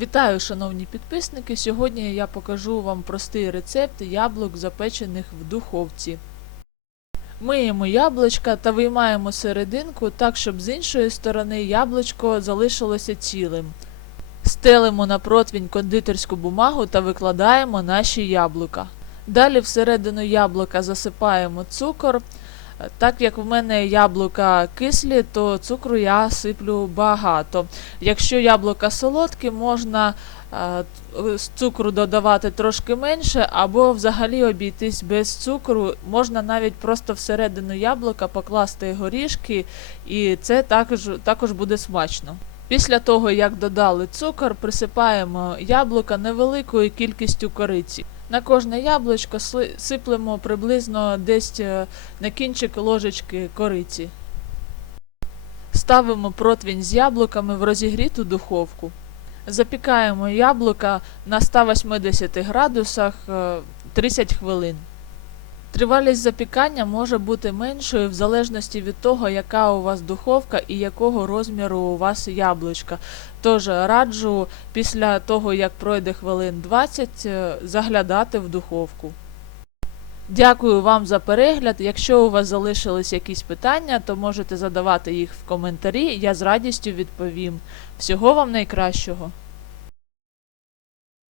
Вітаю, шановні підписники! Сьогодні я покажу вам простий рецепт яблук, запечених в духовці. Миємо яблучка та виймаємо серединку так, щоб з іншої сторони яблучко залишилося цілим. Стелимо на противень кондитерську бумагу та викладаємо наші яблука. Далі всередину яблука засипаємо цукор. Так як в мене яблука кислі, то цукру я сиплю багато. Якщо яблука солодкі, можна е, цукру додавати трошки менше, або взагалі обійтись без цукру. Можна навіть просто всередину яблука покласти горішки, і це також, також буде смачно. Після того, як додали цукор, присипаємо яблука невеликою кількістю кориці. На кожне яблучко сиплемо приблизно десь е, на кінчик ложечки кориці. Ставимо протвінь з яблуками в розігріту духовку. Запікаємо яблука на 180 градусах е, 30 хвилин. Тривалість запікання може бути меншою в залежності від того, яка у вас духовка і якого розміру у вас яблучка. Тож раджу після того, як пройде хвилин 20, е, заглядати в духовку. Дякую вам за перегляд. Якщо у вас залишились якісь питання, то можете задавати їх в коментарі, я з радістю відповім. Всього вам найкращого!